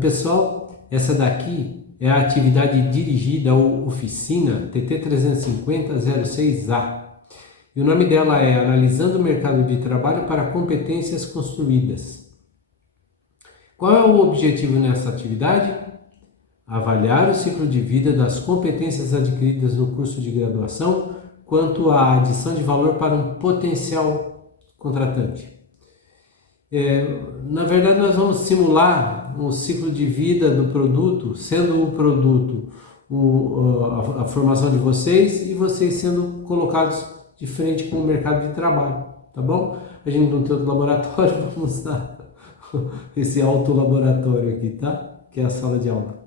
Pessoal, essa daqui é a atividade dirigida ou oficina TT350-06A. E o nome dela é Analisando o Mercado de Trabalho para Competências Construídas. Qual é o objetivo nessa atividade? Avaliar o ciclo de vida das competências adquiridas no curso de graduação quanto à adição de valor para um potencial contratante. Na verdade, nós vamos simular o ciclo de vida do produto, sendo o produto a formação de vocês e vocês sendo colocados de frente com o mercado de trabalho, tá bom? A gente não tem outro laboratório, vamos dar esse autolaboratório aqui, tá? Que é a sala de aula.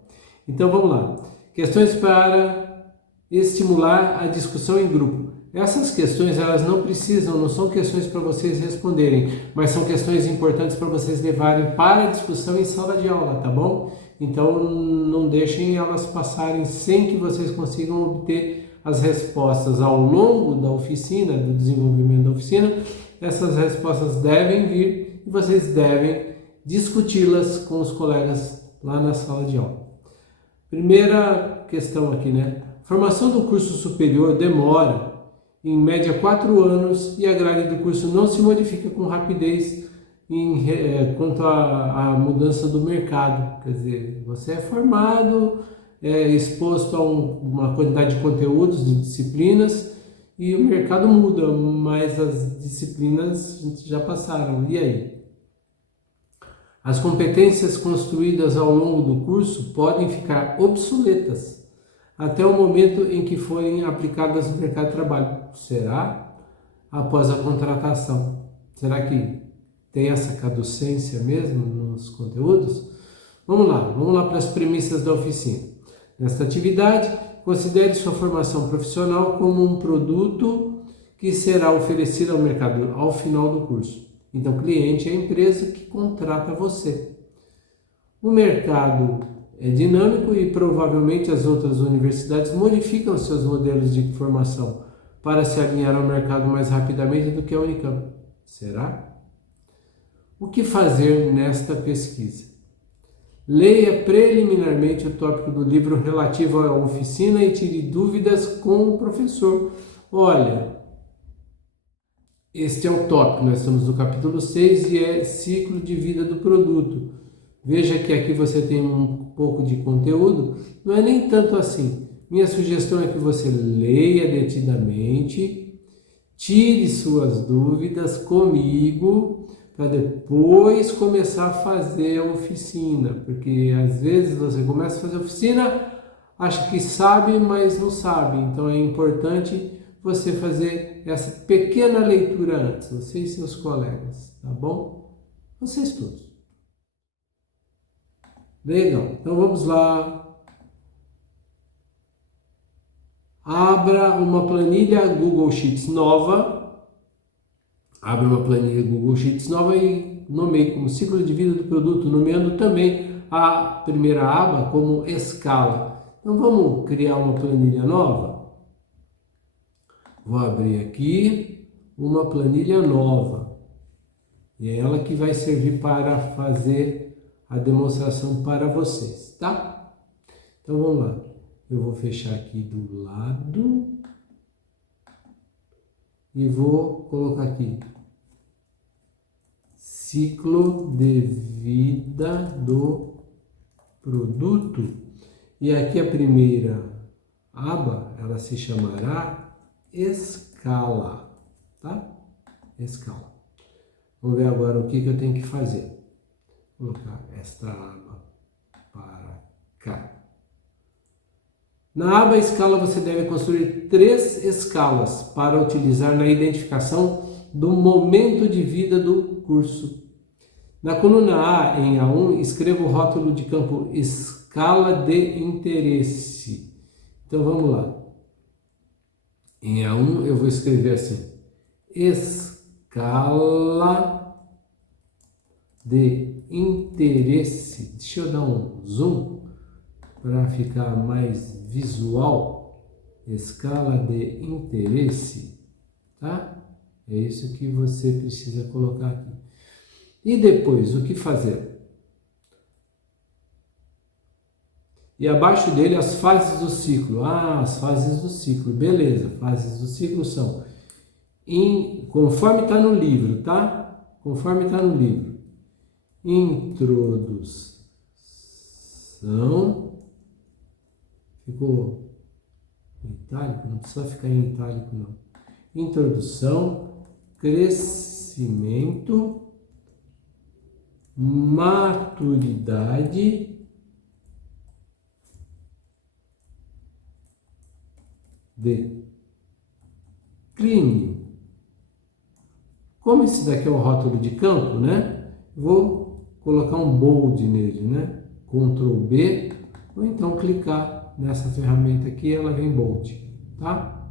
Então vamos lá. Questões para estimular a discussão em grupo. Essas questões, elas não são questões para vocês responderem, mas são questões importantes para vocês levarem para a discussão em sala de aula, tá bom? Então não deixem elas passarem sem que vocês consigam obter as respostas ao longo da oficina, do desenvolvimento da oficina. Essas respostas devem vir e vocês devem discuti-las com os colegas lá na sala de aula. Primeira questão aqui, né? Formação do curso superior demora em média 4 anos e a grade do curso não se modifica com rapidez quanto à mudança do mercado. Quer dizer, você é formado, exposto a uma quantidade de conteúdos, de disciplinas, e o mercado muda, mas as disciplinas já passaram. E aí? As competências construídas ao longo do curso podem ficar obsoletas até o momento em que forem aplicadas no mercado de trabalho. Será? Após a contratação. Será que tem essa caducência mesmo nos conteúdos? Vamos lá para as premissas da oficina. Nesta atividade, considere sua formação profissional como um produto que será oferecido ao mercado ao final do curso. Então, o cliente é a empresa que contrata você. O mercado é dinâmico e provavelmente as outras universidades modificam seus modelos de formação para se alinhar ao mercado mais rapidamente do que a Unicamp. Será? O que fazer nesta pesquisa? Leia preliminarmente o tópico do livro relativo à oficina e tire dúvidas com o professor. Olha, este é o tópico, nós estamos no capítulo 6 e é ciclo de vida do produto. Veja que aqui você tem um pouco de conteúdo, não é nem tanto assim. Minha sugestão é que você leia detidamente, tire suas dúvidas comigo, para depois começar a fazer a oficina. Porque às vezes você começa a fazer a oficina, acha que sabe, mas não sabe. Então é importante você fazer essa pequena leitura antes, você e seus colegas, tá bom? Vocês todos. Legal, então vamos lá. Abra uma planilha Google Sheets nova. Abra uma planilha Google Sheets nova e nomeie como ciclo de vida do produto, nomeando também a primeira aba como escala. Então vamos criar uma planilha nova? Vou abrir aqui uma planilha nova. E é ela que vai servir para fazer a demonstração para vocês, tá? Então vamos lá. Eu vou fechar aqui do lado e vou colocar aqui ciclo de vida do produto. E aqui a primeira aba, ela se chamará escala, tá? Escala. Vamos ver agora o que eu tenho que fazer. Vou colocar esta aba para cá. Na aba escala você deve construir 3 escalas para utilizar na identificação do momento de vida do curso. Na coluna A, em A1, escreva o rótulo de campo escala de interesse. Então vamos lá. Em A1 eu vou escrever assim: escala de interesse. Deixa eu dar um zoom para ficar mais visual, escala de interesse, tá? É isso que você precisa colocar aqui. E depois, o que fazer? E abaixo dele as fases do ciclo. Ah, as fases do ciclo, beleza. Fases do ciclo são, conforme está no livro, tá? Conforme está no livro. Introdução. Ficou em itálico? Não precisa ficar em itálico, não. Introdução, crescimento, maturidade, declínio. Como esse daqui é o rótulo de campo, né? Vou colocar um bold nele, né? Ctrl B, ou então clicar nessa ferramenta aqui, ela vem bold, tá?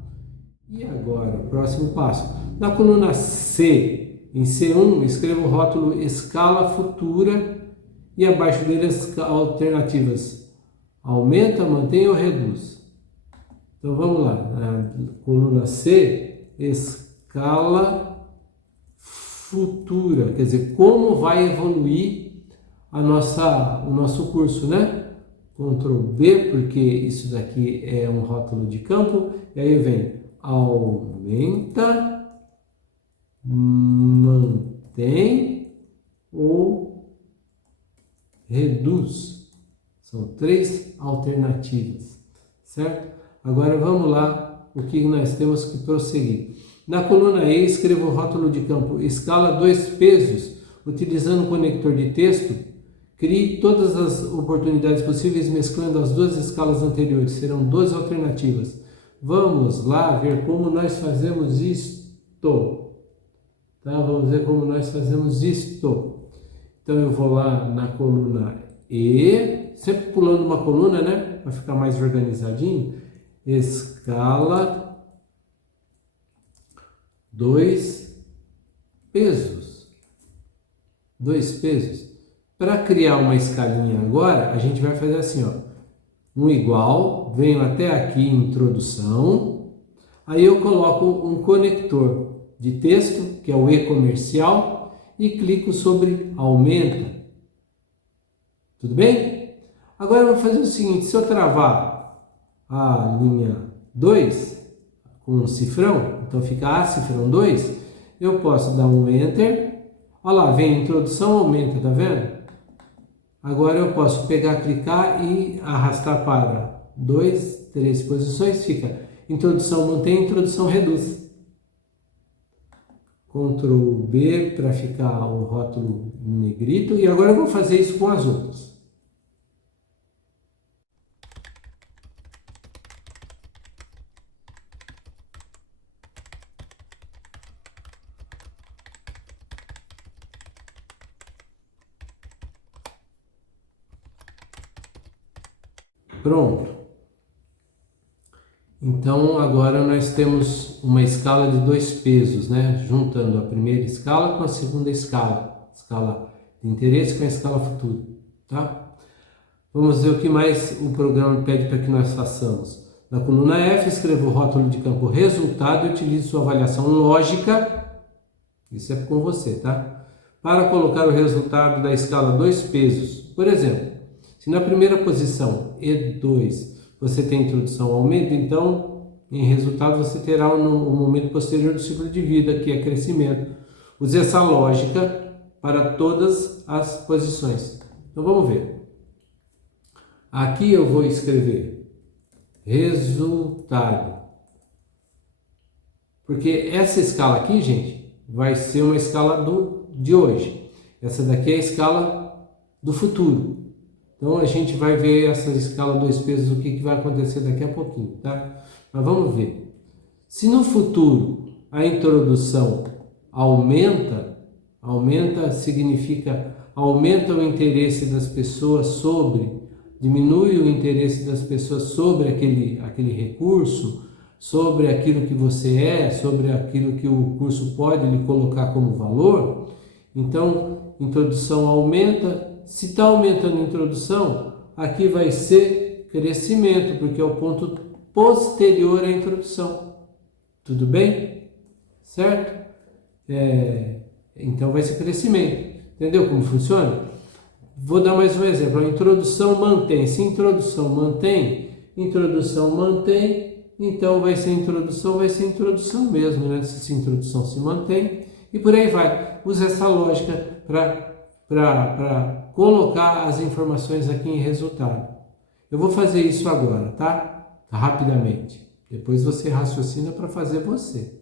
E agora, o próximo passo. Na coluna C, em C1, escreva o rótulo escala futura e abaixo dele as alternativas. Aumenta, mantém ou reduz? Então vamos lá. Na coluna C, escala futura, quer dizer, como vai evoluir o nosso curso, né? Ctrl B, porque isso daqui é um rótulo de campo, e aí vem aumenta, mantém ou reduz. São 3 alternativas, certo? Agora vamos lá, o que nós temos que prosseguir. Na coluna E, escreva o rótulo de campo escala 2 pesos, utilizando o conector de texto. Crie todas as oportunidades possíveis mesclando as 2 escalas anteriores, serão 2 alternativas. Vamos lá ver como nós fazemos isto. Tá? Vamos ver como nós fazemos isto. Então eu vou lá na coluna E, sempre pulando uma coluna, né? Para ficar mais organizadinho. Escala 2 pesos. 2 pesos. Para criar uma escalinha agora, a gente vai fazer assim, ó. Um igual, venho até aqui em introdução, aí eu coloco um conector de texto, que é o e-comercial, e clico sobre aumenta. Tudo bem? Agora eu vou fazer o seguinte, se eu travar a linha 2 com um cifrão, então fica A cifrão 2, eu posso dar um Enter, olha lá, vem introdução, aumenta, tá vendo? Agora eu posso pegar, clicar e arrastar para 2, 3 posições, fica introdução mantém, introdução reduz. Ctrl B para ficar o rótulo em negrito, e agora eu vou fazer isso com as outras. Pronto. Então agora nós temos uma escala de 2 pesos, né? Juntando a primeira escala com a segunda escala de interesse com a escala futura, tá? Vamos ver o que mais o programa pede para que nós façamos. Na coluna F, escreva o rótulo de campo resultado e utilize sua avaliação lógica, isso é com você, tá? Para colocar o resultado da escala 2 pesos. Por exemplo, se na primeira posição, E2, você tem introdução ao aumento, então, em resultado, você terá no momento posterior do ciclo de vida, que é crescimento. Use essa lógica para todas as posições. Então, vamos ver. Aqui eu vou escrever resultado. Porque essa escala aqui, gente, vai ser uma escala de hoje. Essa daqui é a escala do futuro. Então a gente vai ver essa escala 2 pesos, o que vai acontecer daqui a pouquinho, tá? Mas vamos ver. Se no futuro a introdução aumenta significa aumenta o interesse das pessoas diminui o interesse das pessoas sobre aquele recurso, sobre aquilo que você é, sobre aquilo que o curso pode lhe colocar como valor. Então, introdução aumenta. Se está aumentando a introdução, aqui vai ser crescimento, porque é o ponto posterior à introdução. Tudo bem? Certo? Então vai ser crescimento. Entendeu como funciona? Vou dar mais um exemplo. A introdução mantém. Se introdução mantém, então vai ser introdução mesmo, né? Se introdução se mantém, e por aí vai. Usa essa lógica para colocar as informações aqui em resultado. Eu vou fazer isso agora, tá? Rapidamente. Depois você raciocina para fazer você.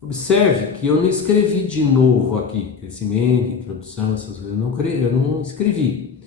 Observe que eu não escrevi de novo aqui, crescimento, introdução, essas coisas, eu não escrevi.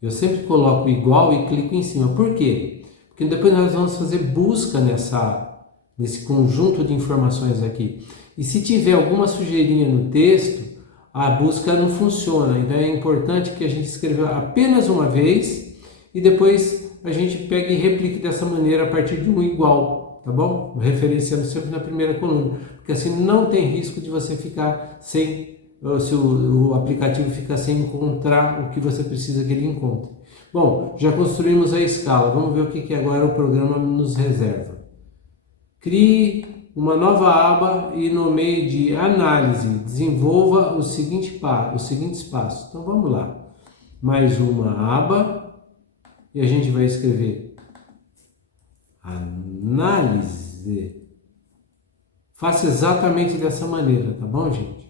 Eu sempre coloco igual e clico em cima. Por quê? Porque depois nós vamos fazer busca nesse conjunto de informações aqui. E se tiver alguma sujeirinha no texto, a busca não funciona. Então é importante que a gente escreva apenas uma vez e depois a gente pegue e replique dessa maneira a partir de um igual, tá bom? Referenciando sempre na primeira coluna, porque assim não tem risco de você ficar sem, se o aplicativo ficar sem encontrar o que você precisa que ele encontre. Bom, já construímos a escala, vamos ver o que agora o programa nos reserva. Crie uma nova aba e nomeie de análise, desenvolva os seguintes passos. Então vamos lá, mais uma aba e a gente vai escrever análise. Faça exatamente dessa maneira, tá bom, gente?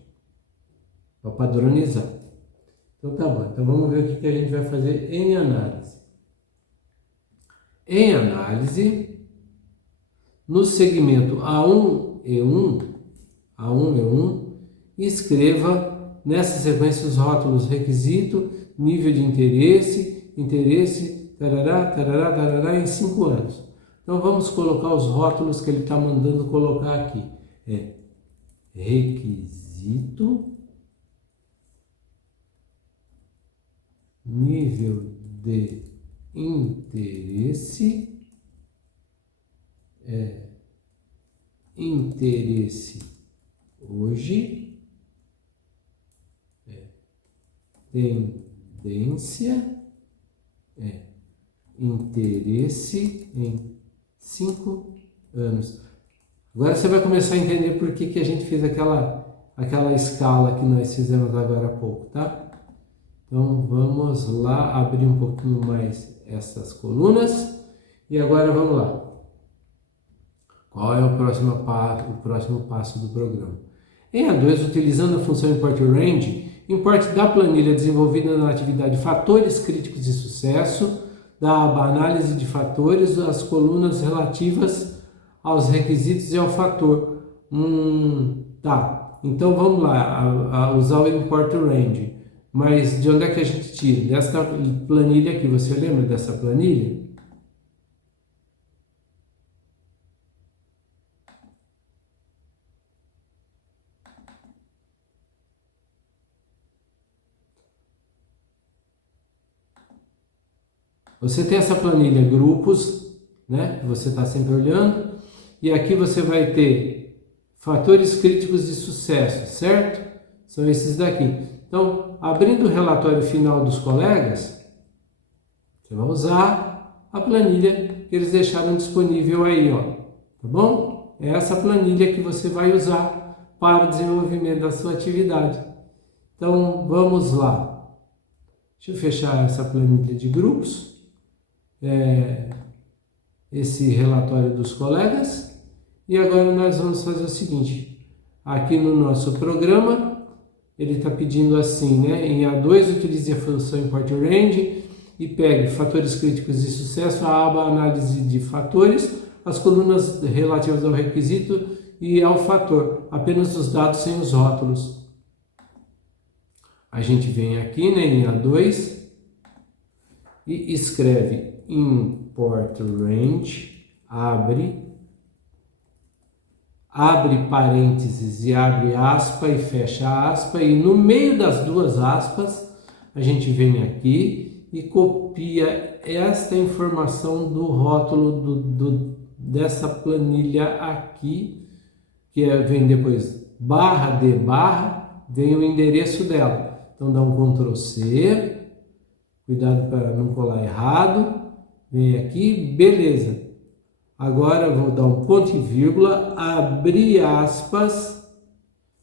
Para padronizar. Então tá bom, então vamos ver o que a gente vai fazer em análise. Em análise, no segmento A1E1, escreva nessa sequência os rótulos requisito, nível de interesse, tarará, tarará, tarará, em 5 anos. Então vamos colocar os rótulos que ele está mandando colocar aqui. Requisito, nível de interesse, interesse hoje, tendência, interesse em 5 anos. Agora você vai começar a entender por que a gente fez aquela escala que nós fizemos agora há pouco, tá? Então vamos lá abrir um pouquinho mais essas colunas e agora vamos lá. Qual é o próximo passo do programa? Em A2, utilizando a função ImportRange, importe da planilha desenvolvida na atividade Fatores Críticos de Sucesso, da aba Análise de Fatores, as colunas relativas aos requisitos e ao fator. Tá, então vamos lá, a usar o ImportRange. Mas de onde é que a gente tira? Dessa planilha aqui, você lembra dessa planilha? Você tem essa planilha grupos, né? Que você está sempre olhando. E aqui você vai ter fatores críticos de sucesso, certo? São esses daqui. Então, abrindo o relatório final dos colegas, você vai usar a planilha que eles deixaram disponível aí, ó. Tá bom? É essa planilha que você vai usar para o desenvolvimento da sua atividade. Então, vamos lá. Deixa eu fechar essa planilha de grupos. Esse relatório dos colegas. E agora nós vamos fazer o seguinte. Aqui no nosso programa, ele está pedindo assim, né? Em A2, utilize a função ImportRange e pegue fatores críticos de sucesso, a aba Análise de Fatores, as colunas relativas ao requisito e ao fator, apenas os dados sem os rótulos. A gente vem aqui, né, em A2 e escreve ImportRange, abre abre parênteses e abre aspa e fecha aspa, e no meio das duas aspas a gente vem aqui e copia esta informação do rótulo dessa planilha aqui, que vem depois barra de barra, vem o endereço dela. Então dá um Ctrl C, cuidado para não colar errado, vem aqui, beleza. Agora eu vou dar um ponto e vírgula, abrir aspas,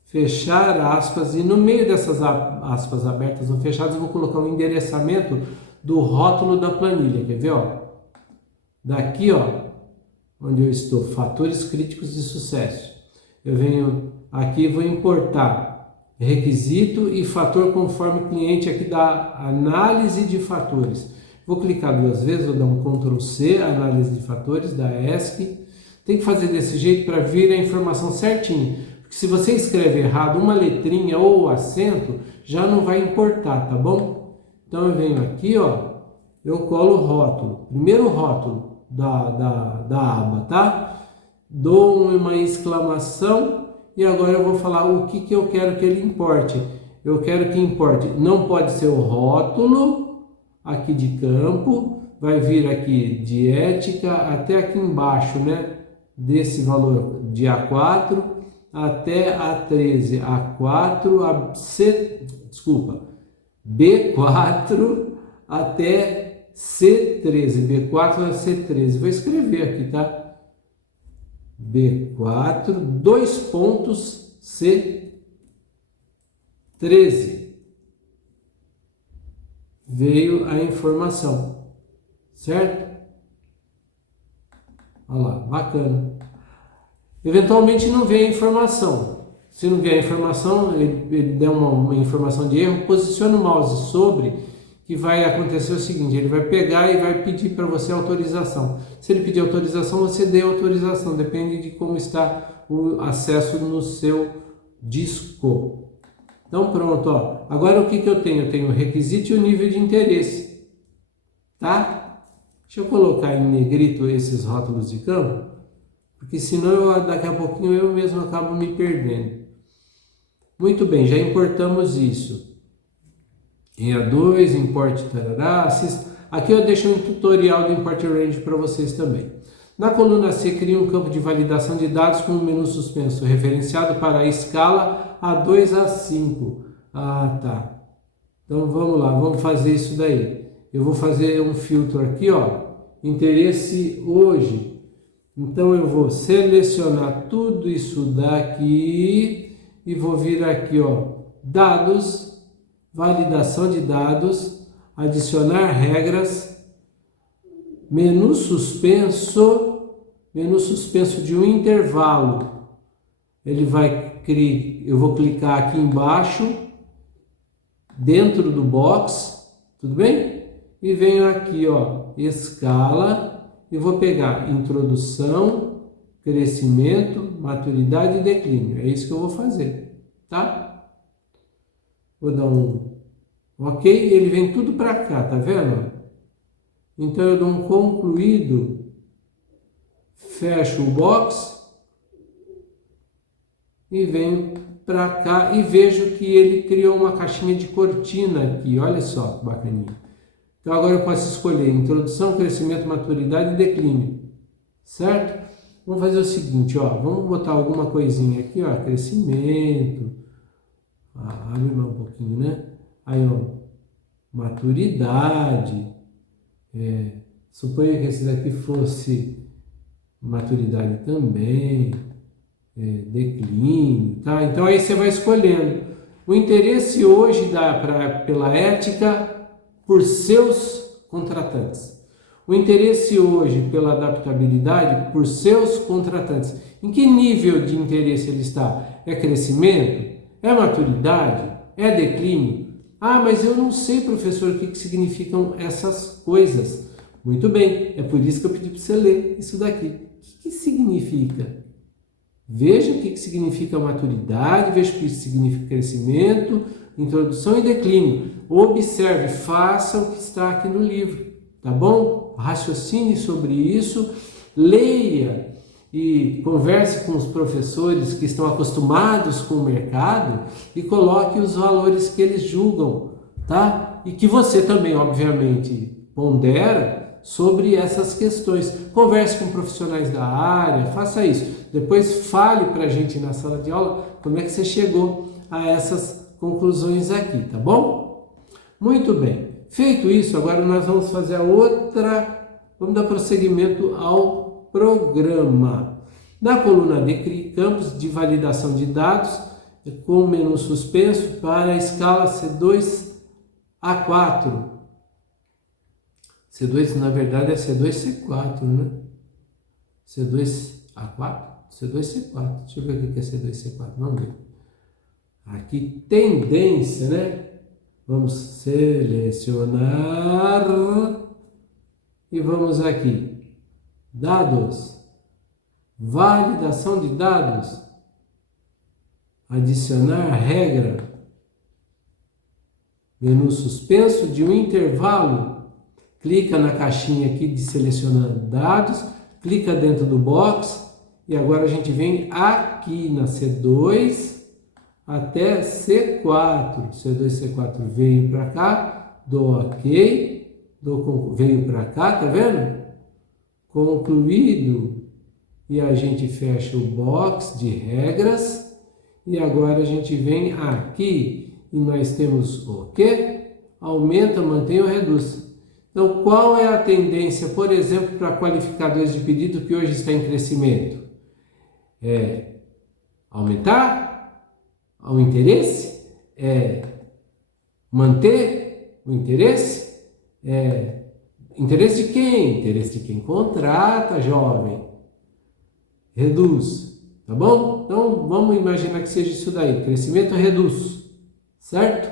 fechar aspas, e no meio dessas aspas abertas ou fechadas eu vou colocar um endereçamento do rótulo da planilha. Quer ver? Ó? Daqui, ó, onde eu estou, fatores críticos de sucesso. Eu venho aqui e vou importar requisito e fator conforme cliente aqui da análise de fatores. Vou clicar duas vezes, vou dar um Ctrl C, análise de fatores da ESC. Tem que fazer desse jeito para vir a informação certinha. Porque se você escreve errado uma letrinha ou acento, já não vai importar, tá bom? Então eu venho aqui, ó, eu colo o rótulo, primeiro rótulo da aba, tá? Dou uma exclamação e agora eu vou falar o que eu quero que ele importe. Eu quero que importe, não pode ser o rótulo aqui de campo, vai vir aqui de ética até aqui embaixo, né? Desse valor de A4 até A13, A4, B4 até C13, B4 a C13. Vou escrever aqui, tá? B4, 2 pontos, C13. Veio a informação, certo? Olha lá, bacana. Eventualmente não vem a informação. Se não vier a informação, ele der uma informação de erro, posiciona o mouse sobre, que vai acontecer o seguinte, ele vai pegar e vai pedir para você autorização. Se ele pedir autorização, você dê autorização, depende de como está o acesso no seu disco. Então pronto, ó. Agora o que eu tenho? Eu tenho o requisito e o nível de interesse, tá? Deixa eu colocar em negrito esses rótulos de campo, porque senão daqui a pouquinho eu mesmo acabo me perdendo. Muito bem, já importamos isso. Em A2, import tarará, aqui eu deixo um tutorial do import range para vocês também. Na coluna C, cria um campo de validação de dados com o menu suspenso, referenciado para a escala A2 a 5. Ah, tá. Então vamos lá, vamos fazer isso daí. Eu vou fazer um filtro aqui, ó, interesse hoje. Então eu vou selecionar tudo isso daqui e vou vir aqui, ó, dados, validação de dados, adicionar regras, menu suspenso de um intervalo. Ele vai eu vou clicar aqui embaixo, dentro do box, tudo bem? E venho aqui, ó, escala, e vou pegar introdução, crescimento, maturidade e declínio. É isso que eu vou fazer, tá? Vou dar um ok, ele vem tudo para cá, tá vendo? Então eu dou um concluído, fecho o box e venho para cá e vejo que ele criou uma caixinha de cortina aqui, olha só que bacaninha. Então agora eu posso escolher introdução, crescimento, maturidade e declínio, certo? Vamos fazer o seguinte, ó, vamos botar alguma coisinha aqui, ó, crescimento, abre mais um pouquinho, né? Aí, ó, maturidade, suponha que esse daqui fosse maturidade também, declínio, tá? Então aí você vai escolhendo. O interesse hoje pela ética por seus contratantes. O interesse hoje pela adaptabilidade por seus contratantes. Em que nível de interesse ele está? É crescimento? É maturidade? É declínio? Ah, mas eu não sei, professor, o que significam essas coisas. Muito bem, é por isso que eu pedi para você ler isso daqui. O que significa? Veja o que significa maturidade, veja o que significa crescimento, introdução e declínio. Observe, faça o que está aqui no livro, tá bom? Raciocine sobre isso, leia e converse com os professores que estão acostumados com o mercado e coloque os valores que eles julgam, tá? E que você também, obviamente, pondera sobre essas questões. Converse com profissionais da área, faça isso. Depois fale para a gente na sala de aula como é que você chegou a essas conclusões aqui, tá bom? Muito bem. Feito isso, agora nós vamos fazer vamos dar prosseguimento ao programa. Na coluna D, crie campos de validação de dados com menu suspenso para a escala C2A4. C2, na verdade, é C2C4, né? C2A4? C2C4. Deixa eu ver o que é C2C4. Vamos ver. Aqui, tendência, né? Vamos selecionar e vamos aqui. Dados, validação de dados, adicionar regra, menu suspenso de um intervalo, clica na caixinha aqui de selecionar dados, clica dentro do box e agora a gente vem aqui na C2 até C4, C2, C4 veio para cá, dou OK, veio para cá, tá vendo? Concluído, e a gente fecha o box de regras, e agora a gente vem aqui, e nós temos o quê? Aumenta, mantém ou reduz. Então, qual é a tendência, por exemplo, para qualificadores de pedido que hoje está em crescimento? É aumentar o interesse? É manter o interesse? Interesse de quem? Interesse de quem contrata, jovem. Reduz, tá bom? Então, vamos imaginar que seja isso daí. Crescimento reduz, certo?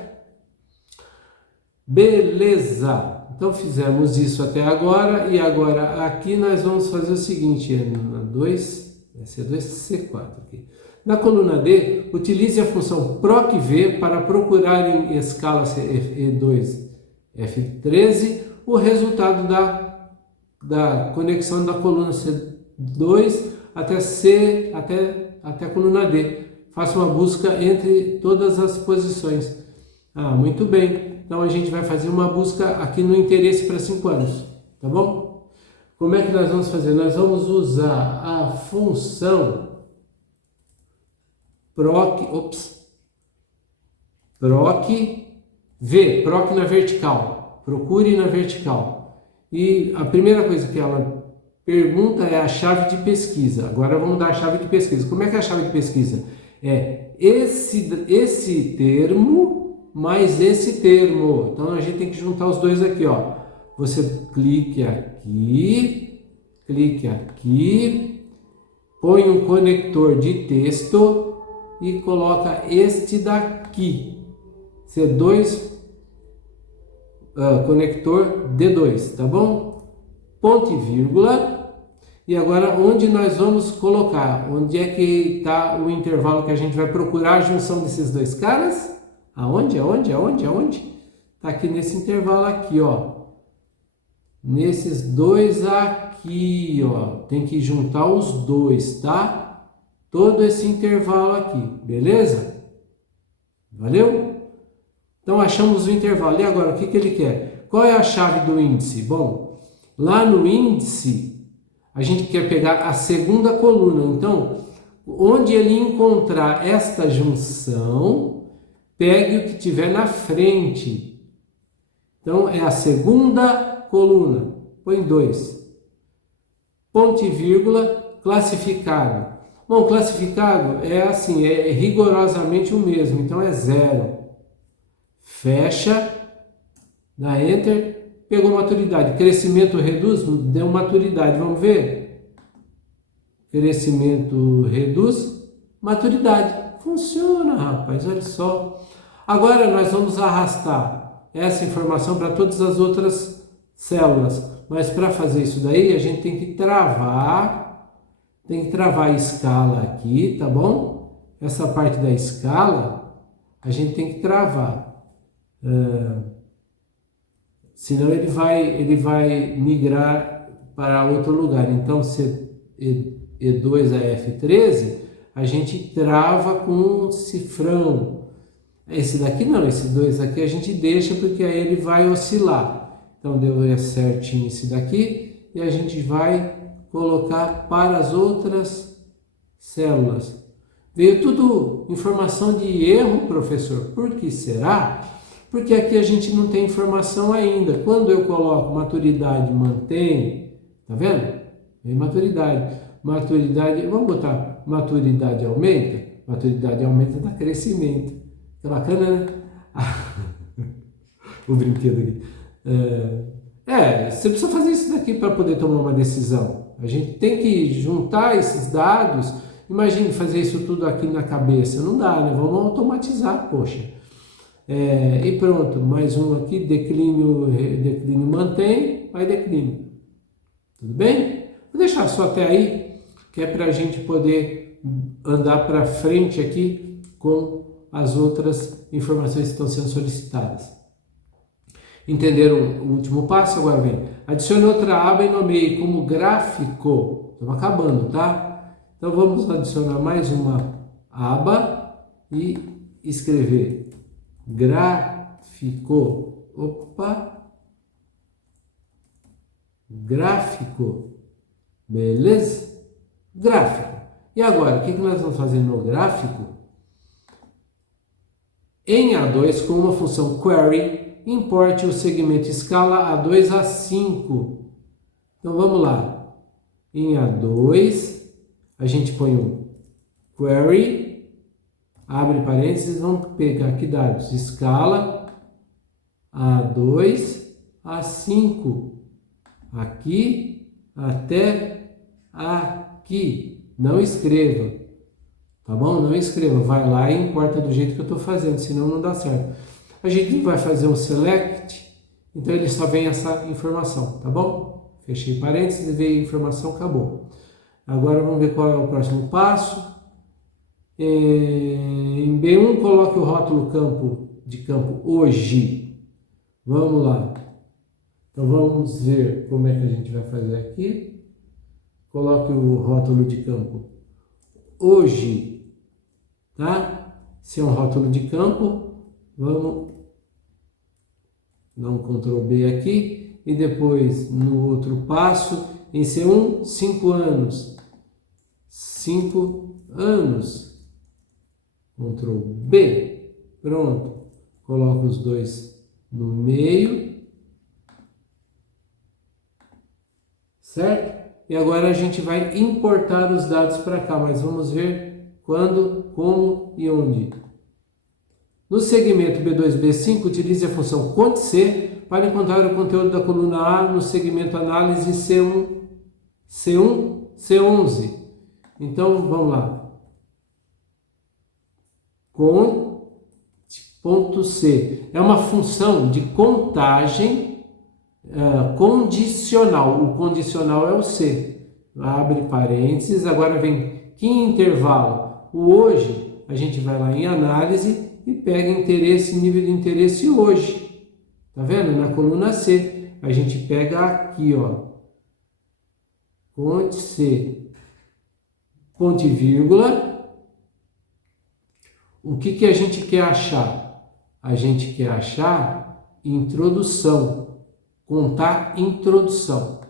Beleza. Então, fizemos isso até agora. E agora, aqui nós vamos fazer o seguinte. Na C2, C4 aqui. Na coluna D, utilize a função PROC-V para procurar em escala E2, F13, o resultado da conexão da coluna C2 até a coluna D. Faça uma busca entre todas as posições. Muito bem. Então a gente vai fazer uma busca aqui no interesse para 5 anos, tá bom? Como é que nós vamos fazer? Nós vamos usar a função PROC-V, PROC na vertical. Procure na vertical. E a primeira coisa que ela pergunta é a chave de pesquisa. Agora vamos dar a chave de pesquisa. Como é que é a chave de pesquisa? É esse termo mais esse termo. Então a gente tem que juntar os dois aqui, ó. Você clique aqui, põe um conector de texto e coloca este daqui. C2 conector D2, tá bom? Ponto e vírgula. E agora, onde nós vamos colocar? Onde é que está o intervalo que a gente vai procurar a junção desses dois caras? Aonde? Está aqui nesse intervalo aqui, ó. Nesses dois aqui, ó. Tem que juntar os dois, tá? Todo esse intervalo aqui, beleza? Valeu? Então, achamos o intervalo. E agora, o que ele quer? Qual é a chave do índice? Bom, lá no índice, a gente quer pegar a segunda coluna. Então, onde ele encontrar esta junção, pegue o que tiver na frente. Então, é a segunda coluna. Põe 2. Ponto e vírgula, classificado. Bom, classificado é assim, é rigorosamente o mesmo. Então, é 0. Fecha, dá Enter, pegou maturidade. Crescimento reduz, deu maturidade. Vamos ver? Crescimento reduz, maturidade. Funciona, rapaz, olha só. Agora nós vamos arrastar essa informação para todas as outras células. Mas para fazer isso daí, a gente tem que travar a escala aqui, tá bom? Essa parte da escala, a gente tem que travar. Senão ele vai migrar para outro lugar. Então, E2 a F13, a gente trava com um cifrão. Esse daqui não, esse 2 aqui a gente deixa porque aí ele vai oscilar. Então deu certinho esse daqui e a gente vai colocar para as outras células. Veio tudo informação de erro, professor. Por que será? Porque aqui a gente não tem informação ainda. Quando eu coloco maturidade mantém, tá vendo? Vem maturidade. Maturidade, vamos botar maturidade aumenta? Maturidade aumenta dá crescimento. É bacana, né? O brinquedo aqui. Você precisa fazer isso daqui para poder tomar uma decisão. A gente tem que juntar esses dados. Imagine fazer isso tudo aqui na cabeça. Não dá, né? Vamos automatizar, poxa. E pronto, mais um aqui, declínio mantém, vai declínio. Tudo bem? Vou deixar só até aí, que é para a gente poder andar para frente aqui com as outras informações que estão sendo solicitadas. Entenderam o último passo? Agora vem. Adicione outra aba e nomeie como gráfico. Estamos acabando, tá? Então vamos adicionar mais uma aba e escrever gráfico. Opa! Gráfico. Beleza? Gráfico. E agora, o que nós vamos fazer no gráfico? Em A2, com uma função query, importe o segmento escala A2 a 5. Então vamos lá. Em A2, a gente põe um query, abre parênteses, vamos pegar aqui dados. Escala A2 a 5. Aqui até aqui. Não escreva. Tá bom? Não escreva. Vai lá e importa do jeito que eu estou fazendo, senão não dá certo. A gente vai fazer um select, então ele só vem essa informação, tá bom? Fechei parênteses, veio a informação, acabou. Agora vamos ver qual é o próximo passo. Em B1, coloque o rótulo de campo hoje. Vamos lá. Então vamos ver como é que a gente vai fazer aqui. Coloque o rótulo de campo hoje, tá? Se é um rótulo de campo, vamos dar um Ctrl B aqui e depois no outro passo, em C1, 5 anos. 5 anos. Ctrl B. Pronto. Coloco os dois no meio. Certo? E agora a gente vai importar os dados para cá, mas vamos ver quando, como e onde. No segmento B2B5, utilize a função CONT-C para encontrar o conteúdo da coluna A no segmento análise C11. Então, vamos lá. Cont.C é uma função de contagem condicional. O condicional é o C. Abre parênteses, agora vem que intervalo? O hoje, a gente vai lá em análise e pega interesse, nível de interesse hoje. Tá vendo? Na coluna C. A gente pega aqui, ó. Ponte C. Ponto e vírgula. O que a gente quer achar? A gente quer achar introdução. Contar introdução.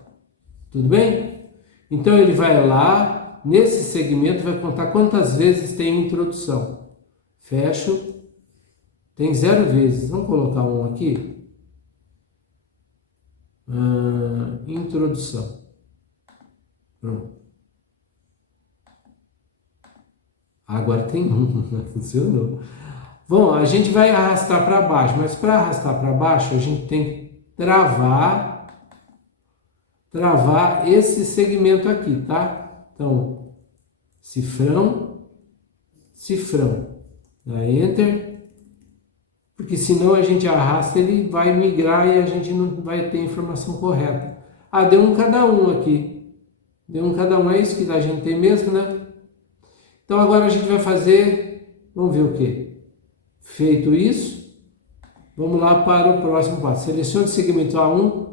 Tudo bem? Então ele vai lá, nesse segmento, vai contar quantas vezes tem introdução. Fecho. Tem 0 vezes. Vamos colocar um aqui. Introdução. Pronto. Agora tem um. Funcionou. Bom, a gente vai arrastar para baixo, mas para arrastar para baixo a gente tem que travar esse segmento aqui, tá? Então, cifrão, dá Enter, porque senão a gente arrasta, ele vai migrar e a gente não vai ter a informação correta. Deu um cada um aqui. Deu um cada um, é isso que a gente tem mesmo, né? Então agora a gente vai fazer, vamos ver o quê? Feito isso, vamos lá para o próximo passo. Selecione o segmento A1.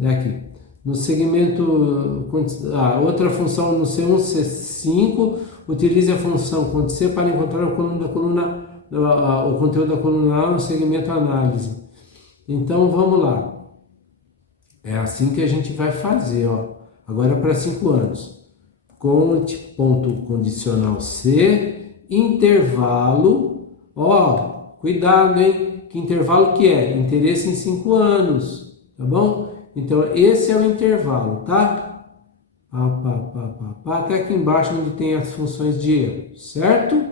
É aqui. No segmento, outra função no C1, C5, utilize a função acontecer para encontrar o conteúdo da coluna A no segmento análise. Então vamos lá. É assim que a gente vai fazer, ó. Agora para 5 anos. Conte, ponto condicional C, intervalo, ó, cuidado, hein? Que intervalo que é? Interesse em 5 anos, tá bom? Então esse é o intervalo, tá? Até aqui embaixo onde tem as funções de erro, certo?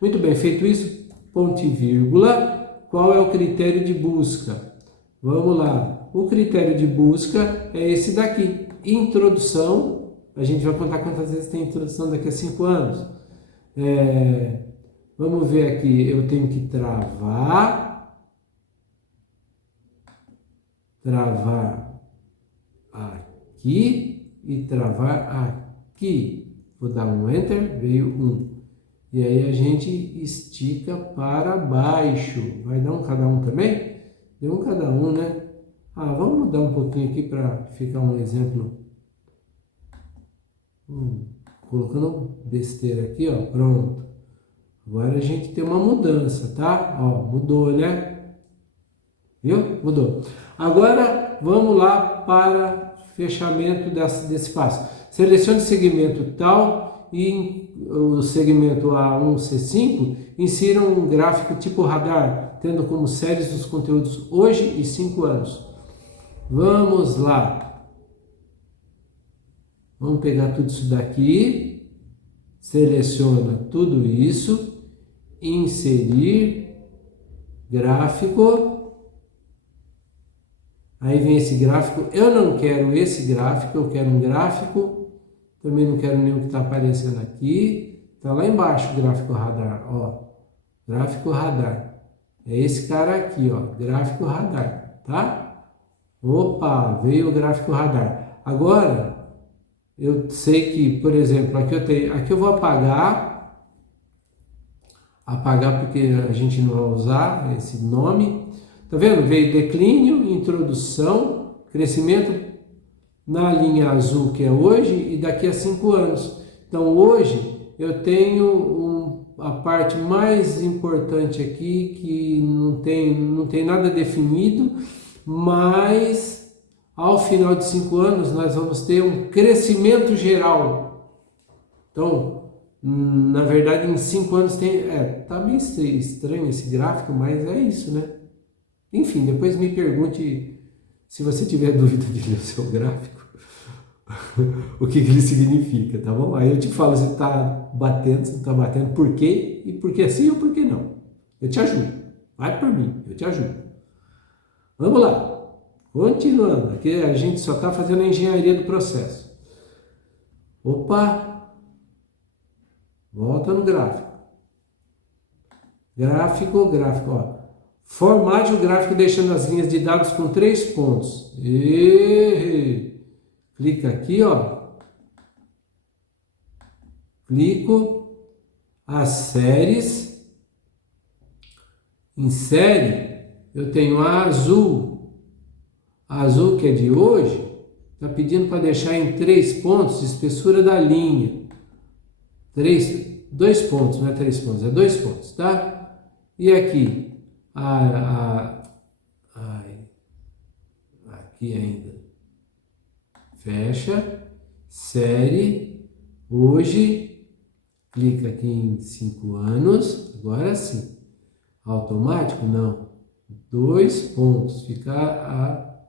Muito bem, feito isso, ponto e vírgula, qual é o critério de busca? Vamos lá, o critério de busca é esse daqui, introdução, a gente vai contar quantas vezes tem introdução daqui a 5 anos. Vamos ver aqui, eu tenho que travar aqui e travar aqui. Vou dar um Enter, veio 1. E aí a gente estica para baixo. Vai dar um cada um também? Deu um cada um, né? Vamos mudar um pouquinho aqui para ficar um exemplo. Colocando besteira aqui, ó, pronto. Agora a gente tem uma mudança, tá? Ó, mudou, né? Viu? Mudou. Agora vamos lá para fechamento desse passo. Selecione o segmento tal e o segmento A1, C5, insira um gráfico tipo radar, tendo como séries os conteúdos hoje e 5 anos. Vamos lá. Vamos pegar tudo isso daqui, seleciona tudo isso, inserir gráfico. Aí vem esse gráfico, eu não quero esse gráfico, eu quero um gráfico, também não quero nenhum que está aparecendo aqui, está lá embaixo o gráfico radar, ó, gráfico radar, é esse cara aqui, ó, gráfico radar, tá? Opa, veio o gráfico radar. Agora, eu sei que, por exemplo, aqui eu vou apagar porque a gente não vai usar esse nome. Tá vendo? Veio declínio, introdução, crescimento na linha azul que é hoje e daqui a 5 anos. Então hoje eu tenho a parte mais importante aqui que não tem nada definido, mas ao final de 5 anos nós vamos ter um crescimento geral. Então, na verdade em 5 anos tá meio estranho esse gráfico, mas é isso, né? Enfim, depois me pergunte, se você tiver dúvida de ler o seu gráfico, o que ele significa, tá bom? Aí eu te falo se está batendo, se não está batendo, por quê, e por que sim ou por que não. Eu te ajudo, vai por mim, eu te ajudo. Vamos lá, continuando, aqui a gente só está fazendo a engenharia do processo. Opa, volta no gráfico. Gráfico, ó. Formate o gráfico deixando as linhas de dados com 3 pontos. Clica aqui, ó. Clico. As séries. Em série, eu tenho a azul. A azul que é de hoje, está pedindo para deixar em 3 pontos de espessura da linha. 2 pontos, não é 3 pontos, é 2 pontos, tá? E aqui? Aqui ainda, fecha, série, hoje, clica aqui em 5 anos, agora sim, automático não, 2 pontos, fica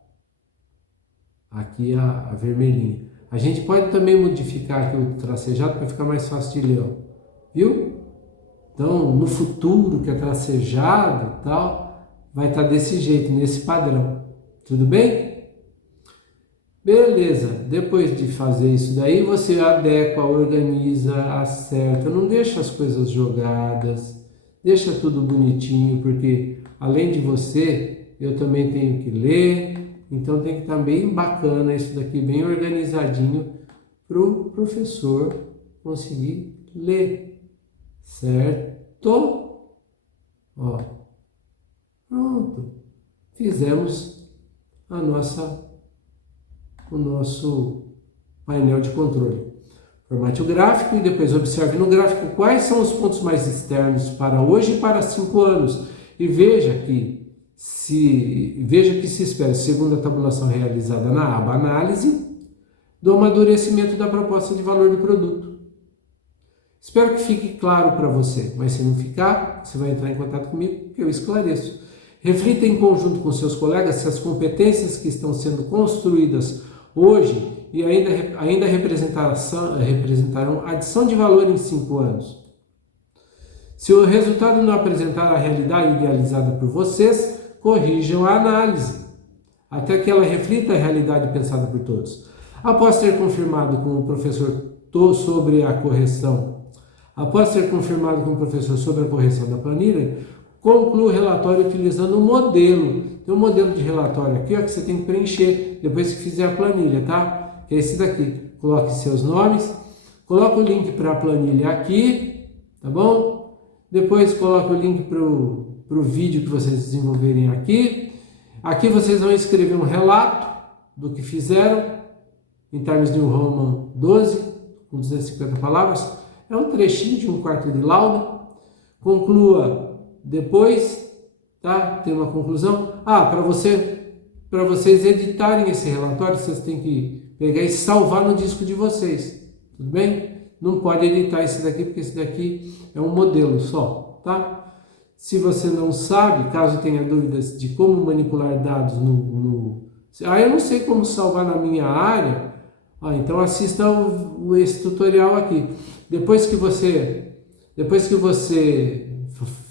aqui a vermelhinha. A gente pode também modificar aqui o tracejado para ficar mais fácil de ler, ó. Viu? Então, no futuro, que é tracejado e tal, vai estar desse jeito, nesse padrão. Tudo bem? Beleza. Depois de fazer isso daí, você adequa, organiza, acerta. Não deixa as coisas jogadas. Deixa tudo bonitinho, porque além de você, eu também tenho que ler. Então, tem que estar bem bacana isso daqui, bem organizadinho, para o professor conseguir ler. Certo? Ó, pronto. Fizemos o nosso painel de controle. Formate o gráfico e depois observe no gráfico quais são os pontos mais externos para hoje e para 5 anos. E veja que se espera, segundo a tabulação realizada na aba Análise, do amadurecimento da proposta de valor do produto. Espero que fique claro para você, mas se não ficar, você vai entrar em contato comigo que eu esclareço. Reflita em conjunto com seus colegas se as competências que estão sendo construídas hoje e ainda representarão adição de valor em 5 anos. Se o resultado não apresentar a realidade idealizada por vocês, corrijam a análise, até que ela reflita a realidade pensada por todos. Após ter confirmado com o professor sobre a correção da planilha, conclua o relatório utilizando um modelo. Tem um modelo de relatório aqui, ó, que você tem que preencher depois que fizer a planilha, tá? Que é esse daqui. Coloque seus nomes, coloque o link para a planilha aqui, tá bom? Depois coloque o link para o vídeo que vocês desenvolverem aqui. Aqui vocês vão escrever um relato do que fizeram, em Times New Roman 12, com 250 palavras. É um trechinho de um quarto de lauda. Conclua depois, tá? Tem uma conclusão. Para vocês editarem esse relatório, vocês têm que pegar e salvar no disco de vocês, tudo bem? Não pode editar esse daqui, porque esse daqui é um modelo só, tá? Se você não sabe, caso tenha dúvidas de como manipular dados eu não sei como salvar na minha área, então assista esse tutorial aqui. Depois que você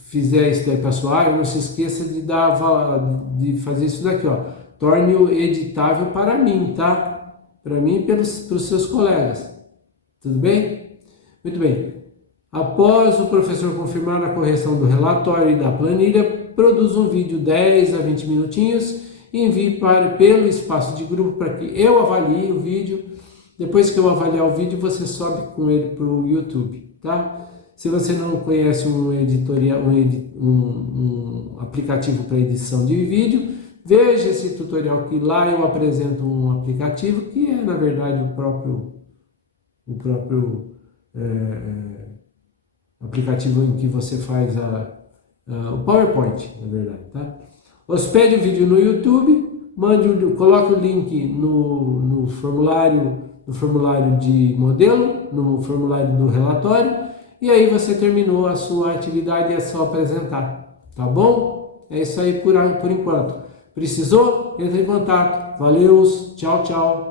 fizer isso daí para sua área, não se esqueça de fazer isso daqui, ó. Torne-o editável para mim, tá? Para mim e para os seus colegas. Tudo bem? Muito bem. Após o professor confirmar a correção do relatório e da planilha, produza um vídeo 10 a 20 minutinhos e envie pelo espaço de grupo para que eu avalie o vídeo. Depois que eu avaliar o vídeo, você sobe com ele para o YouTube, tá? Se você não conhece um aplicativo para edição de vídeo, veja esse tutorial que lá eu apresento um aplicativo que é, na verdade, o próprio aplicativo em que você faz o PowerPoint, na verdade, tá? Hospede o vídeo no YouTube, coloque o link no formulário de modelo, no formulário do relatório, e aí você terminou a sua atividade e é só apresentar, tá bom? É isso aí por enquanto. Precisou? Entre em contato. Valeu, tchau, tchau.